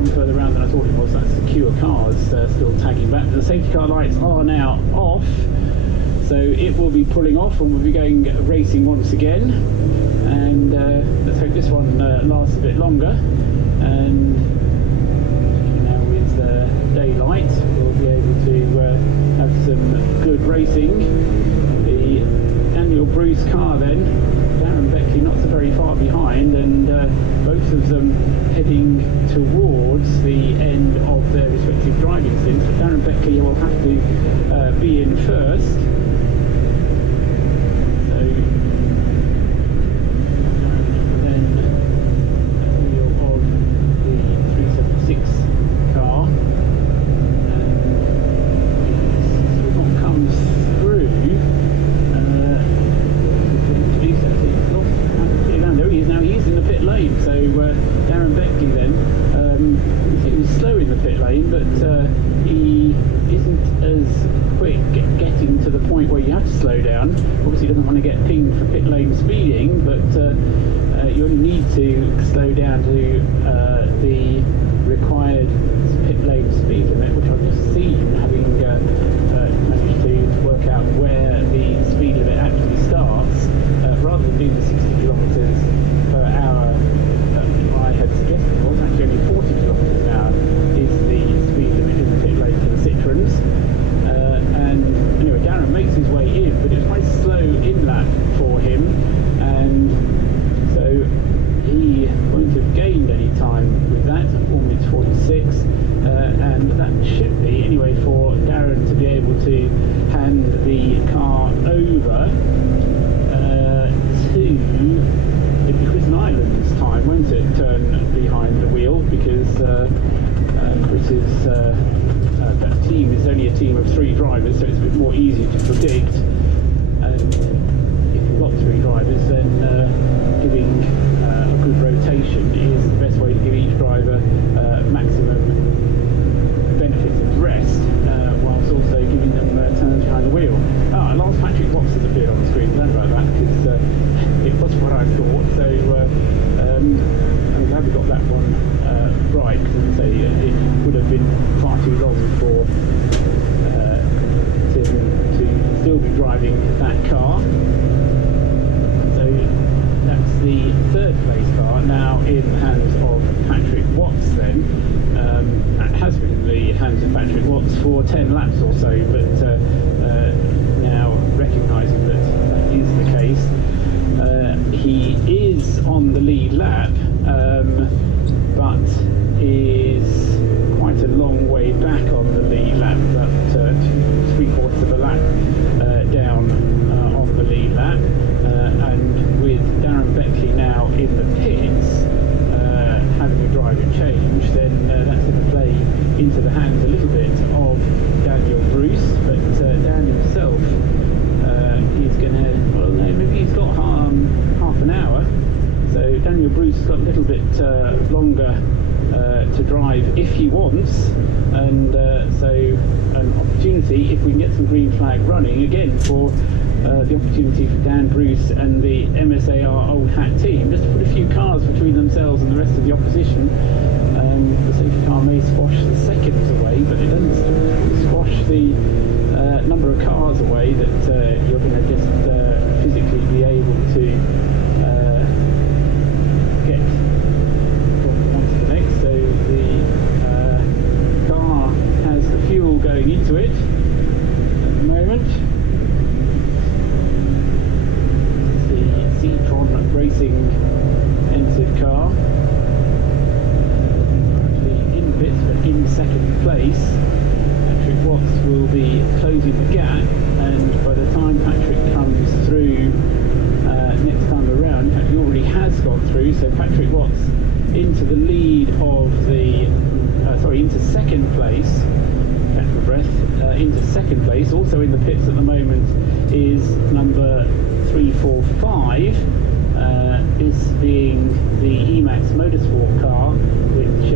gone further around than I thought it was. That's secure cars still tagging back. The safety car lights are now off, so it will be pulling off and we'll be going racing once again. And let's hope this one lasts a bit longer. And now with daylight, we'll be able to have some good racing. The Daniel Bruce car then, Darren Beckley not so very far behind, and both of them heading towards the end of their respective driving stints. But Darren Beckley will have to be in first. So then at the wheel of the 376 car, and what comes through. He is in the pit lane, so Darren Beckley then, he was slow in the pit lane, but he isn't as quick getting to the point where you have to slow down. Obviously he doesn't want to get pinged for pit lane speeding, but you only need to slow down to the required pit lane speed limit, which I've just seen, having managed to work out where the speed limit actually starts, rather than doing the 60 kilometres per hour that I had suggested. It was actually only 40 kilometres an hour is the speed limit in the pit lane for the Citroens. And anyway, Darren makes his way in, but it was quite slow in lap for him, and so he won't have gained any time with that. 4 minutes 46, and that should be anyway for Darren to be able to hand the car over to Chris Nyland's time, won't it, turn behind the wheel, because Chris's that team is only a team of 3 drivers, so it's a bit more easy to predict. And if you've got 3 drivers, then giving a good rotation is the best way to give each driver maximum benefit of rest, whilst also giving them turns behind the wheel. Lance Patrick Watts has appeared on the screen. Don't know about that, because it was what I thought, so I'm glad we got that one right, because it would have been far too long for Tim to still be driving that car. So that's the 3rd place car now in the hands of Patrick Watts then. That has been in the hands of Patrick Watts for 10 laps or so, but now recognising that that is the case, he is on the lead lap, but is quite a long way back on the lead lap, about 3/4 of a lap down on the lead lap, and with Darren Beckley now in the pits, having a driver change, then that's going to play into the hands a little bit of Daniel Bruce, but Dan himself is going to, well, no, maybe he's got half an hour, so Daniel Bruce has got a little bit longer to drive if he wants, and so an opportunity, if we can get some green flag running again, for the opportunity for Dan Bruce and the MSAR Old Hat team just to put a few cars between themselves and the rest of the opposition. The safety car may squash the seconds away, but it doesn't squash the number of cars away that you're going to just physically be able to get from one to the next. So the car has the fuel going into it at the moment. Racing entered car, actually in bits but in 2nd place. Patrick Watts will be closing the gap, and by the time Patrick comes through next time around, in fact he already has gone through, so Patrick Watts into the lead of the into 2nd place, catch my breath, into 2nd place. Also in the pits at the moment is number 345, this being the Emax Motorsport car, which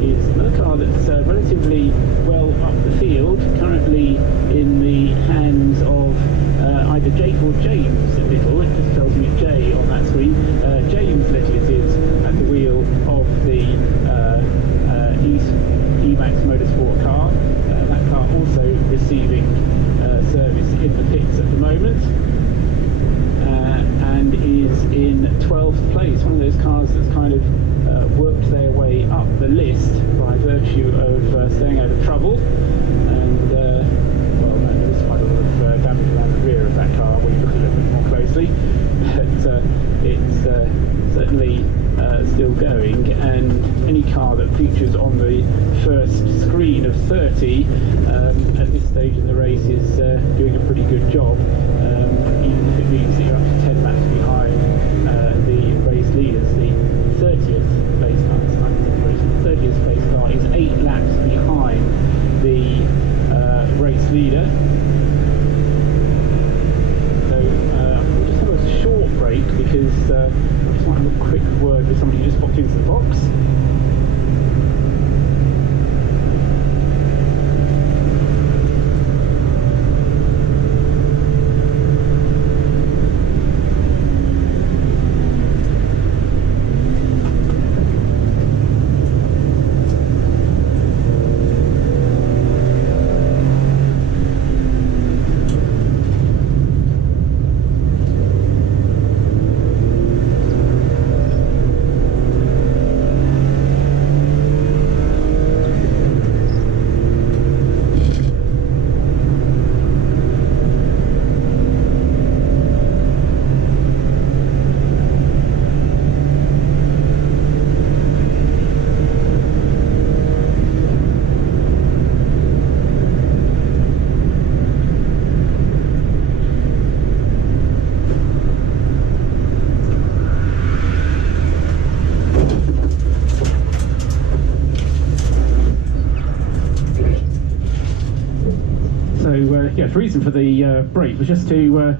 is another car that's relatively well up the field, currently in the hands of either Jake or James Little. It just tells me J on that screen. James Little it is at the wheel of the staying out of trouble. And well, no, there is quite a lot of damage around the rear of that car when you look a little bit more closely. But it's certainly still going, and any car that features on the first screen of 30 at this stage in the race is doing a pretty good job, even if it means that you're up to 10 laps behind the race leaders. The 30th place car, the 30th place car is 8 laps behind the race leader. So we'll just have a short break because I just want to have a quick word with somebody who just popped into the box. Yeah, the reason for the break was just to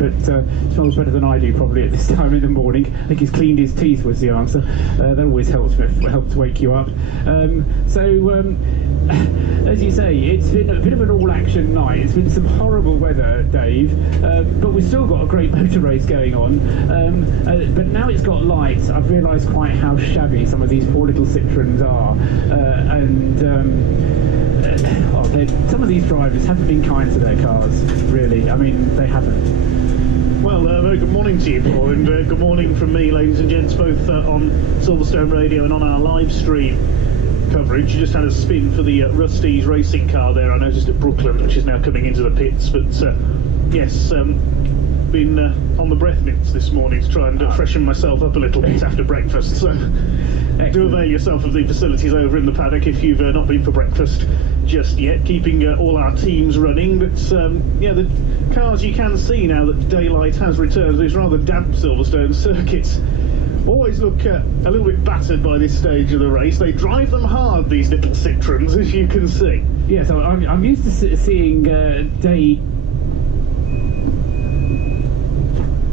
but smells better than I do probably at this time in the morning. I think he's cleaned his teeth was the answer. That always helps to wake you up. As you say, it's been a bit of an all-action night. It's been some horrible weather, Dave, but we've still got a great motor race going on. But now it's got lights, I've realised quite how shabby some of these poor little Citroens are. Some of these drivers haven't been kind to their cars, really. I mean, they haven't. Well, very good morning to you, Paul, and good morning from me, ladies and gents, both on Silverstone Radio and on our live stream coverage. You just had a spin for the Rust-Eze racing car there, I noticed at Buckel, which is now coming into the pits. But yes, been on the breath mints this morning to try and freshen myself up a little bit after breakfast. So do avail yourself of the facilities over in the paddock if you've not been for breakfast just yet, keeping all our teams running. But yeah, the cars, you can see now that daylight has returned to these rather damp Silverstone circuits always look a little bit battered by this stage of the race. They drive them hard, these little Citroens, as you can see. Yeah, so I'm used to seeing day.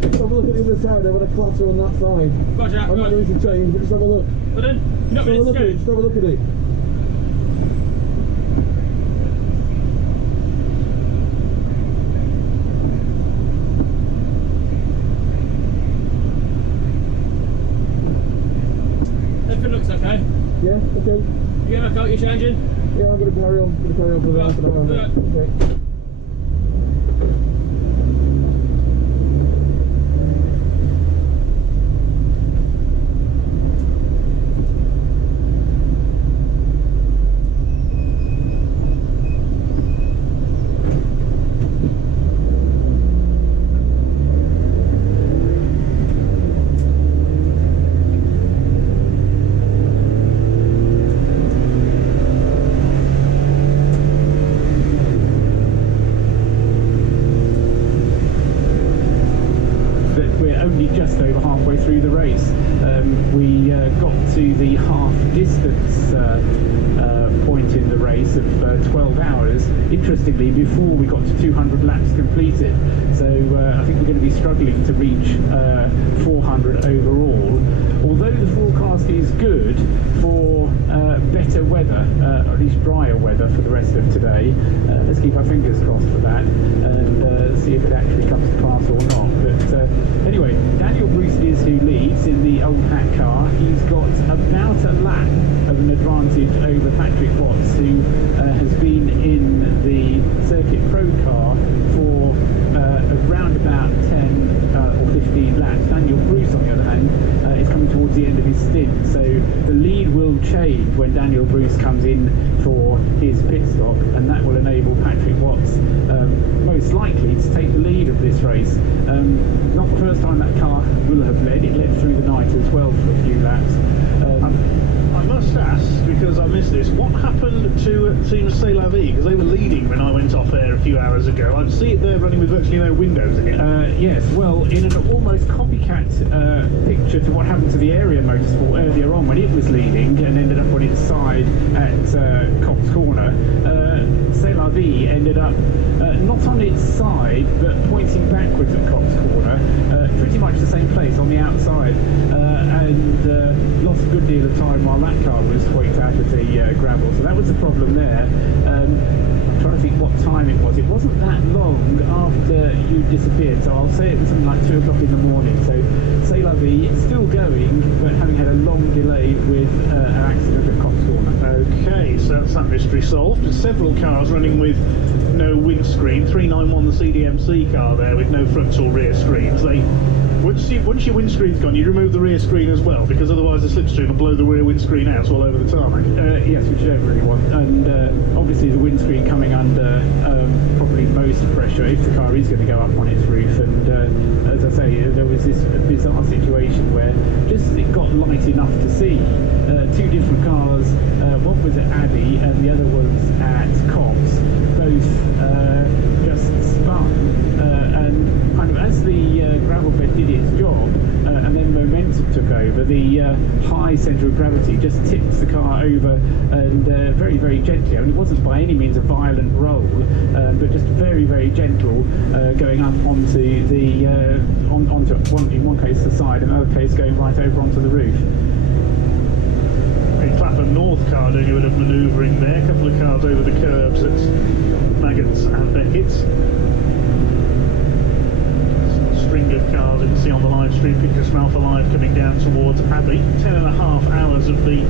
Have a look at the other side, I've got a clatter on that side. Roger, I'm not going to change, but just have a look. Pardon? You're not going to change? Just have a look at it. Everything looks okay. Yeah, okay. You get back out, you're changing? Yeah, I'm going to carry on. For the half an hour. Okay. Just over halfway through the race. We got to the half distance point in the race of 12 hours, interestingly, before we got to 200 laps completed. So I think we're going to be struggling to reach 400 overall, although the forecast is good for better weather, or at least drier weather for the rest of today. Let's keep our fingers crossed for that and see if it actually comes to pass or not. But anyway, Daniel Bruce is who leads in the old hat car. He's got about a lap of an advantage over Patrick Watts, who has been in the Circuit Pro car for around about 10 or 15 laps. Daniel Bruce, on the other hand, is coming towards the end of his stint when Daniel Bruce comes in for his pit stop, and that will enable Patrick Watts most likely to take the lead of this race. Not the first time that car will have led. It led through the night as well for a few laps. I must ask, because I missed this, what happened to Team C'est La Vie? Because they were leading when I went off air a few hours ago. I see it there running with virtually no windows again. Yes, well, in an almost copycat picture to what happened to the Area Motorsport earlier on when it was leading and ended up on its side at Cox Corner, C'est La Vie ended up not on its side but pointing backwards at Cox Corner, pretty much the same place on the outside, and lost a good deal of time while that car was hoiked out of the gravel. So that was the problem there. I'm trying to think what time it was. It wasn't that long after you disappeared, so I'll say it was something like 2 o'clock in the morning. So C'est La Vie still going, but having had a long delay with an accident at Cox Corner. Okay, so that's that mystery solved. There's several cars running with no windscreen. 391, the CDMC car there with no front or rear screens. Once your windscreen's gone, you remove the rear screen as well, because otherwise the slipstream will blow the rear windscreen out all over the tarmac. Yes, whichever you want. And obviously the windscreen coming under probably most pressure if the car is going to go up on its roof. And as I say, there was this bizarre situation where just as it got light enough to see, two different cars, one was at Abbey and the other was at Cox, both just spun, and kind of as the gravel bed did its job, and then momentum took over, the high centre of gravity just tipped the car over, and very, very gently. I mean, it wasn't by any means a violent roll, but just very, very gentle, going up onto the in one case the side, and another case going right over onto the roof. A Clapham North car doing a bit of manoeuvring there. A couple of cars over the curbs at Maggots and Beckett's. String of cars you can see on the live stream, pictures from Alpha Live coming down towards Abbey. 10.5 hours of the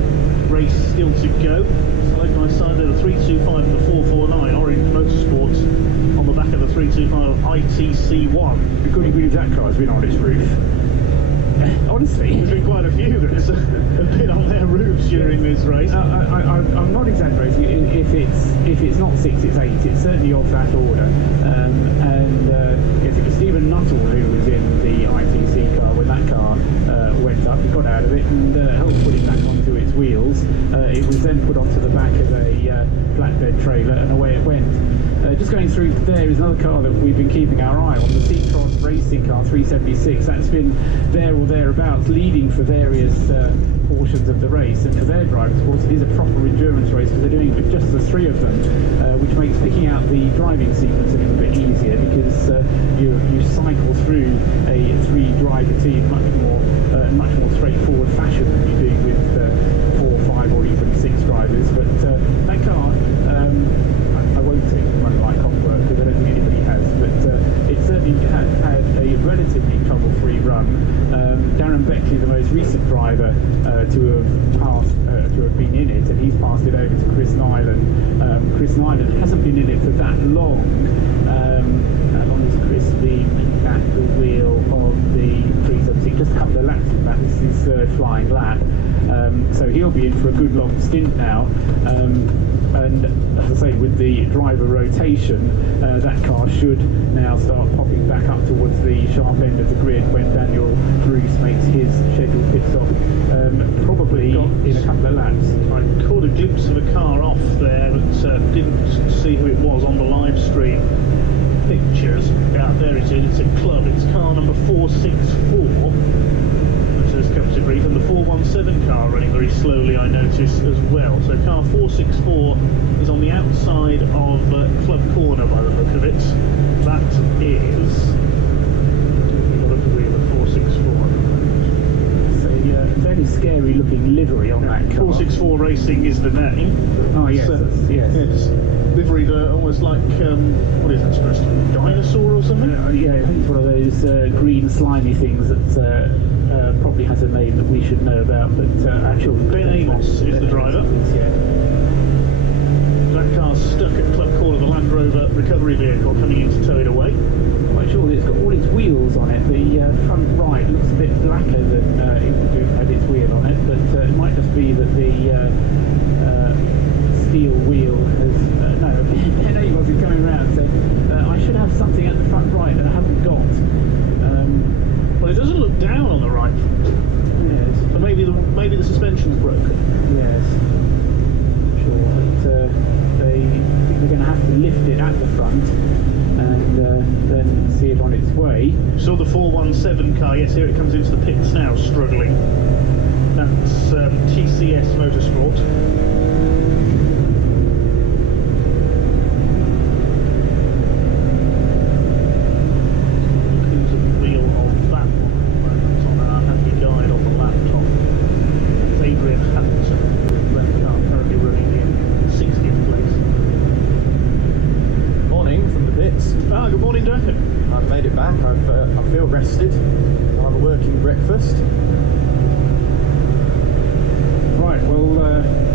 race still to go. Side by side there, the 325 and the 449. Orange Motorsports on the back of the 325 ITC1. We couldn't believe that car's been on its roof. Honestly, there's been quite a few that have been on their roofs during this race. I'm not exaggerating. If it's not 6, it's 8. It's certainly of that order. And yes, it was Stephen Nuttall who was in the ITC car when that car went up. He got out of it and helped put it back onto its wheels. It was then put onto the back of a flatbed trailer, and away it went. Just going through there is another car that we've been keeping our eye on, the Seacross racing car 376. That's been there or thereabouts, leading for various portions of the race, and for their drivers, of course, it is a proper endurance race because they're doing it with just the 3 of them, which makes picking out the driving sequence a little bit easier, because you cycle through a 3-driver team much more straightforward fashion than you do with 4, 5 or even 6 drivers. But that car, I won't say run like clockwork because I don't think anybody has, but it certainly had a relatively trouble-free run. Darren Beckley, the most recent driver to have been in it, and he's passed it over to Chris Nyland. Chris Nyland hasn't been in it for that long. How long has Chris been at the wheel of the 376? Just a couple of laps in fact. This is his 3rd flying lap. So he'll be in for a good long stint now. And as I say, with the driver rotation, that car should now start popping back up towards the sharp end of the grid when Daniel Bruce makes his scheduled pit stop, probably in a couple of laps. I caught a glimpse of a car off there, but didn't see who it was on the live stream pictures. Yeah, there it is. It's a club. It's car number 464. Comes to grief, and the 417 car running very slowly, I notice as well. So car 464 is on the outside of Club Corner by the look of it. That is, we've got a wheel of 464. It's a very scary looking livery on that car. 464 Racing is the name. Oh yes, yes. Liveried almost like, what is that supposed to be, dinosaur or something? Yeah, I think it's one of those green slimy things that probably has a name that we should know about, but actually Ben Amos is the driver. Yeah. That car's stuck at Club Corner, the Land Rover recovery vehicle coming in to tow it away. I'm quite sure it's got all its wheels on it. The front right looks a bit blacker than it would have had its wheel on it, but it might just be that the suspension's broken. Yes. Sure, but they're going to have to lift it at the front and then see it on its way. Saw the 417 car, yes, here it comes into the pits now, struggling. That's TCS Motorsport. Who's at the wheel of that one at the moment on our happy guide on the laptop? That's Adrian Hamilton. That car currently running in 60th place. Morning from the pits. Ah, good morning, Duncan. I've made it back. I feel rested. I'll have a working breakfast. Right, well,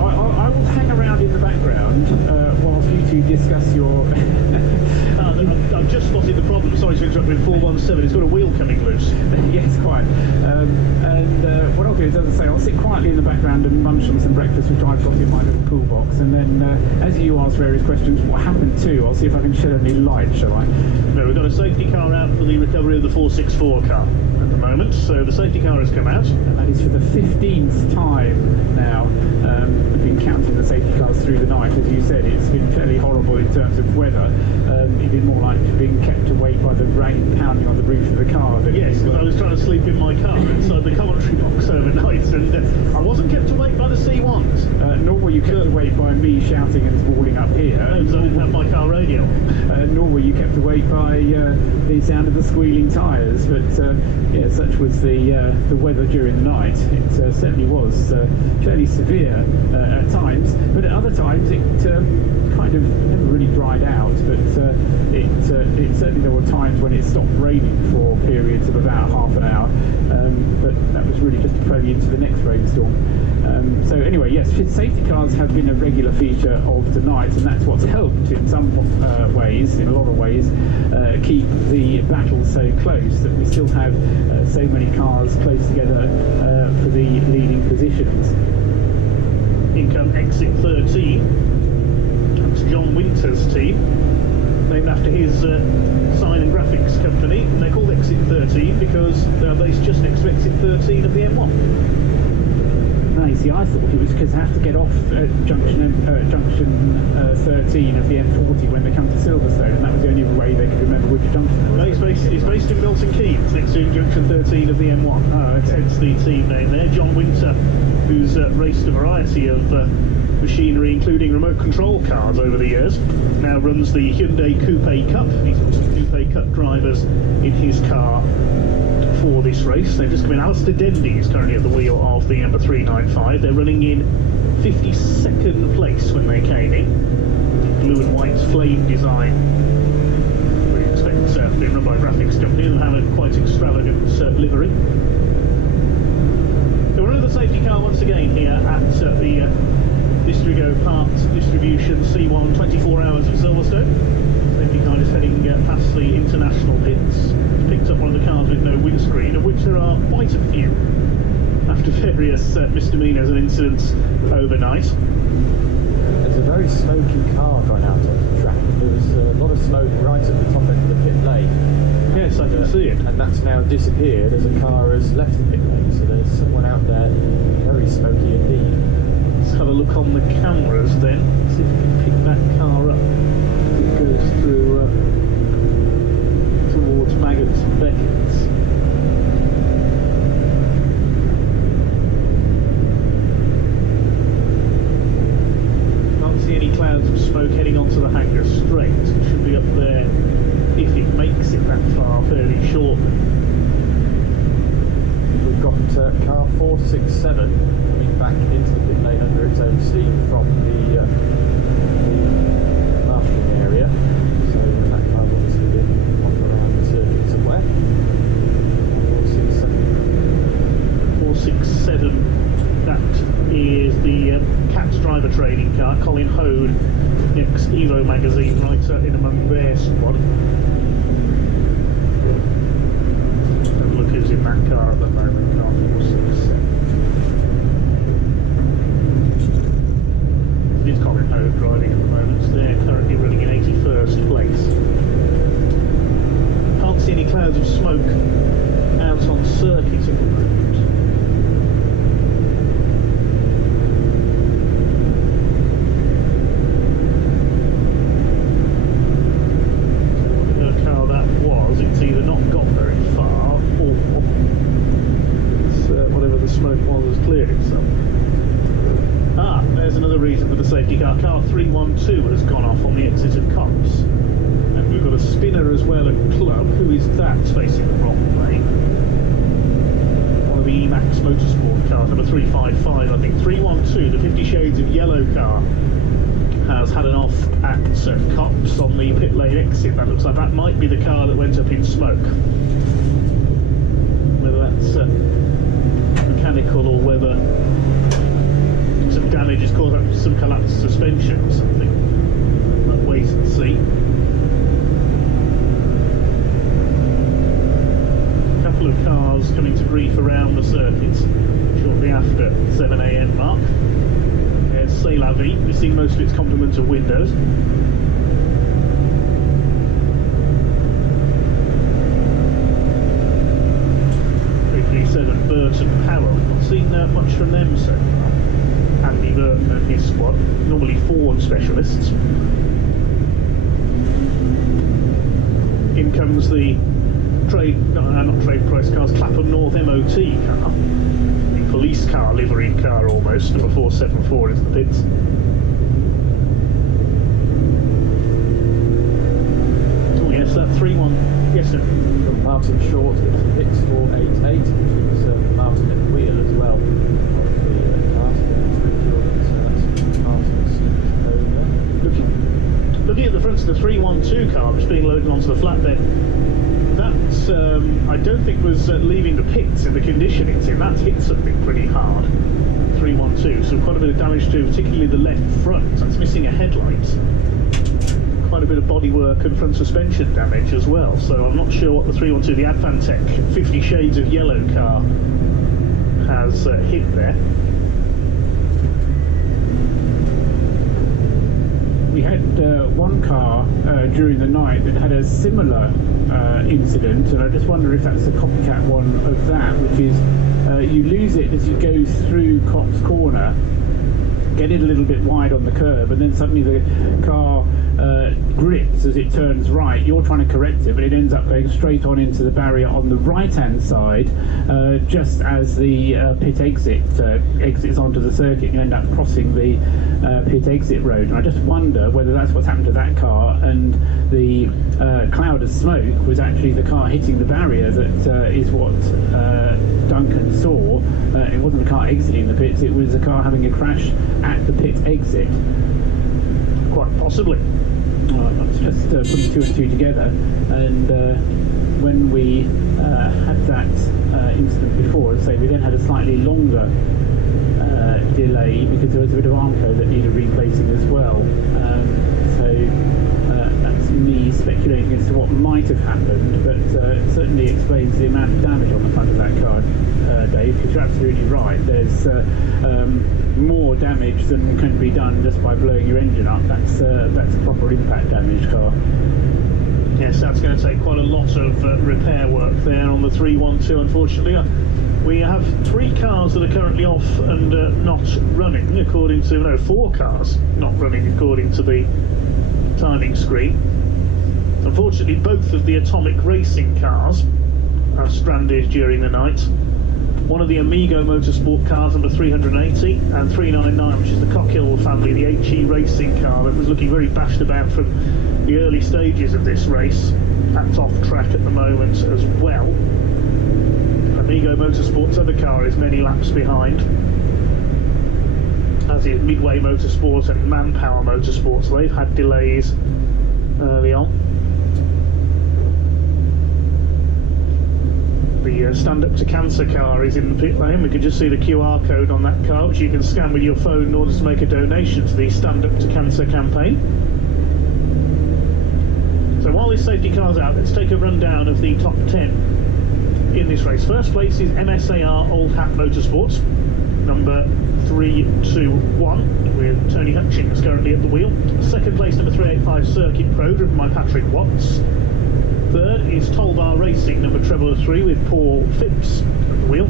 I will hang around in the background whilst you two discuss your... I've just spotted the problem. Sorry to interrupt with 417. It's got a wheel coming loose. Yes, quite. And what I'll do is, as I say, I'll sit quietly in the background and munch on some breakfast which I've got in my little pool box. And then, as you ask various questions, what happened to, I'll see if I can shed any light, shall I? No, we've got a safety car out for the recovery of the 464 car at the moment. So the safety car has come out. And that is for the 15th time now. We've been counting the safety cars through the night. As you said, it's been fairly horrible in terms of weather. It'd been more like being kept awake by the rain pounding on the roof of the car. Yes, because I was trying to sleep in my car inside the commentary box overnight, and I wasn't kept awake by the C1s. Nor were you kept awake by me shouting and squalling up here. No, because I didn't have my car radio. Nor were you kept awake by the sound of the squealing tyres. But yeah, such was the weather during the night. It certainly was fairly severe at times, but at other times it kind of never really dried out. But it certainly, there were times when it stopped raining for periods of about half an hour. But that was really just a prelude to the next rainstorm. So anyway, yes, safety cars have been a regular feature of the night, and that's what's helped in some ways, in a lot of ways, keep the battle so close that we still have so many cars close together for the leading positions. In come exit 13. That's John Winter's team, named after his sign and graphics company. And they're called Exit 13 because they're based just next to Exit 13 of the M1. No, you see, I thought it was because I have to get off at junction 13 of the M40 when they come to Silverstone, and that was the only way they could remember which junction it was. No, it's based in Milton Keynes, next to junction 13 of the M1. Oh, okay. Hence the team name there. John Winter, who's raced a variety of machinery, including remote control cars over the years, now runs the Hyundai Coupe Cup. He's got some Coupe Cup drivers in his car for this race. They've just come in. Alistair Dendy is currently at the wheel of the number 395. They're running in 52nd place when they came in. Blue and white flame design. We expect being run by a graphics company. They'll have a quite extravagant livery. So we're under the safety car once again here at the Distrigo Parts Distribution C1 24 hours of Silverstone. Safety car is heading past the international pits. Picked up one of the cars with no windscreen, of which there are quite a few after various misdemeanours and incidents overnight. There's a very smoky car going out on the track. There was a lot of smoke right at the top end of the pit lane. Yes, I can see it. And that's now disappeared as a car has left the pit lane. So there's someone out there very smoky indeed. Let's have a look on the cameras then, see if we can pick that car up. It goes through towards Maggots and Beckett's. Can't see any clouds of smoke heading onto the Hanger Straight. It should be up there if it makes it that far fairly shortly. We've got car 467 coming back into the pit lane under its own steam from the marshalling area. So that car's obviously been off around the circuit somewhere. 467, that is the Cats driver training car. Colin Hode, Nick's Evo magazine writer in among their squad. Have a look who's in that car at the moment, car 467. It is Colin Hode driving at the moment. They're currently running in 81st place. Can't see any clouds of smoke out on circuit at the moment. has cleared itself. Ah, there's another reason for the safety car. Car 312 has gone off on the exit of Cops. And we've got a spinner as well at Club. Who is that facing the wrong lane? One of the Emax Motorsport cars, number 355, I think. 312, the 50 Shades of Yellow car, has had an off at Cops on the pit lane exit. That looks like that might be the car that went up in smoke. Whether that's mechanical or whether some damage has caused up some collapsed suspension or something. But wait and see. A couple of cars coming to grief around the circuit shortly after 7 AM mark. There's C'est La Vie, we've seen most of its complement of windows. 337 Burton Power, we've not seen much from them so far. Andy Burton and his squad, normally Ford specialists. In comes the not trade price cars, Clapham North MOT car. The police car, livery car almost, number 474 into the pits. Oh yes, that 3-1, yes sir. From Martin Short into pits 488, which is Martin at the wheel as well. Looking at the front of the 312 car which is being loaded onto the flatbed, that I don't think was leaving the pits in the condition it's in. That's hit something pretty hard. 312, so quite a bit of damage to particularly the left front. That's missing a headlight. Quite a bit of bodywork and front suspension damage as well. So I'm not sure what the 312, the Advantech 50 Shades of Yellow car, has hit there. We had one car during the night that had a similar incident, and I just wonder if that's a copycat one of that, which is you lose it as you go through Cops Corner, get it a little bit wide on the curb, and then suddenly the car grips as it turns right. You're trying to correct it, but it ends up going straight on into the barrier on the right-hand side, just as the pit exits onto the circuit. You end up crossing the pit exit road, and I just wonder whether that's what's happened to that car, and the cloud of smoke was actually the car hitting the barrier that is what Duncan saw. It wasn't a car exiting the pits, it was a car having a crash at the pit exit. Quite possibly. That's just putting two and two together, and when we had that incident before, as I say, we then had a slightly longer delay because there was a bit of Armco that needed replacing as well. So that's me speculating as to what might have happened, but it certainly explains the amount of damage on the front of that car, Dave, because you're absolutely right. There's more damage than can be done just by blowing your engine up. That's a proper impact damage car. Yes, that's going to take quite a lot of repair work there on the 312, unfortunately. We have 3 cars that are currently off and not running, according to, no, 4 cars not running according to the timing screen. Unfortunately, both of the Atomic Racing cars are stranded during the night. One of the Amigo Motorsport cars, number 380, and 399, which is the Cockhill family, the HE Racing car that was looking very bashed about from the early stages of this race. That's off track at the moment as well. Amigo Motorsport's other car is many laps behind, as is Midway Motorsport and Manpower Motorsport, so they've had delays early on. The Stand Up to Cancer car is in the pit lane. We can just see the QR code on that car, which you can scan with your phone in order to make a donation to the Stand Up to Cancer campaign. So while this safety car's out, let's take a rundown of the top 10 in this race. First place is MSAR Old Hat Motorsports, number 321, with Tony Hutchings currently at the wheel. Second place, number 385 Circuit Pro, driven by Patrick Watts. Third is Tolbar Racing, number 003, with Paul Phipps at the wheel.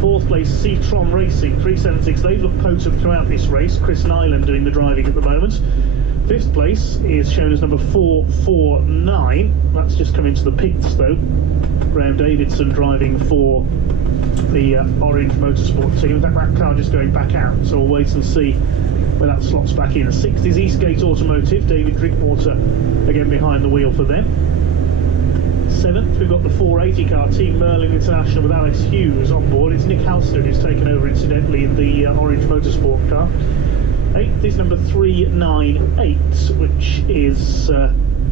Fourth place, Citron Racing, 376. They've looked potent throughout this race. Chris Nyland doing the driving at the moment. Fifth place is shown as number 449. That's just come into the pits though. Graham Davidson driving for the Orange Motorsport team. In fact, that car just going back out, so we'll wait and see where that slots back in. 6th is Eastgate Automotive, David Drinkwater again behind the wheel for them. 7th, we've got the 480 car, Team Merlin International with Alex Hughes on board. It's Nick Halstead who's taken over incidentally in the Orange Motorsport car. 8th is number 398, which is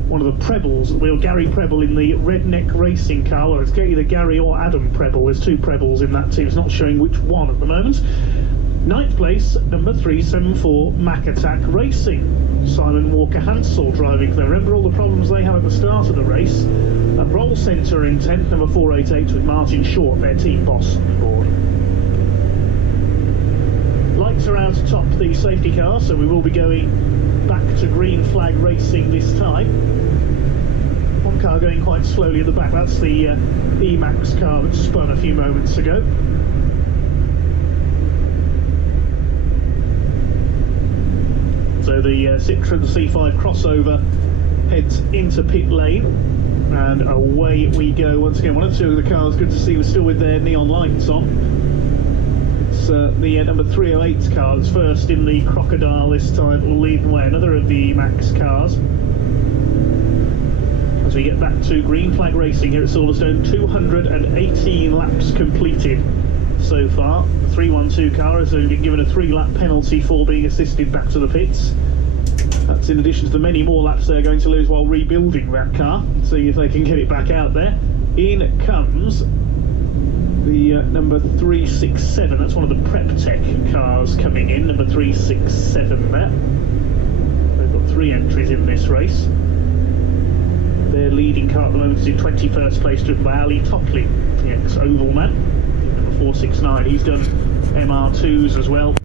one of the Prebbles, Gary Preble in the Redneck Racing car. Well, it's either Gary or Adam Preble. There's 2 Prebbles in that team. It's not showing which one at the moment. 9th place, number 374, Mac Attack Racing. Simon Walker Hansel driving for them. Remember all the problems they had at the start of the race. At Roll Centre in 10th, number 488 with Martin Short, their team boss on board. Lights are out to top the safety car, so we will be going back to green flag racing this time. One car going quite slowly at the back. That's the Emax car that spun a few moments ago. So the Citroën C5 crossover heads into pit lane, and away we go once again. 1 and 2 of the cars, good to see, we're still with their neon lights on. It's the number 308 car that's first in the Crocodile this time, will lead the way. Another of the Max cars. As we get back to green flag racing here at Silverstone, 218 laps completed so far. The 312 car has only been given a 3-lap penalty for being assisted back to the pits. That's in addition to the many more laps they're going to lose while rebuilding that car, see if they can get it back out there. In comes the number 367, that's one of the Prep Tech cars coming in, number 367 there. They've got 3 entries in this race. Their leading car at the moment is in 21st place, driven by Ali Topley, the ex-Oval man. Number 469, he's done MR2s as well.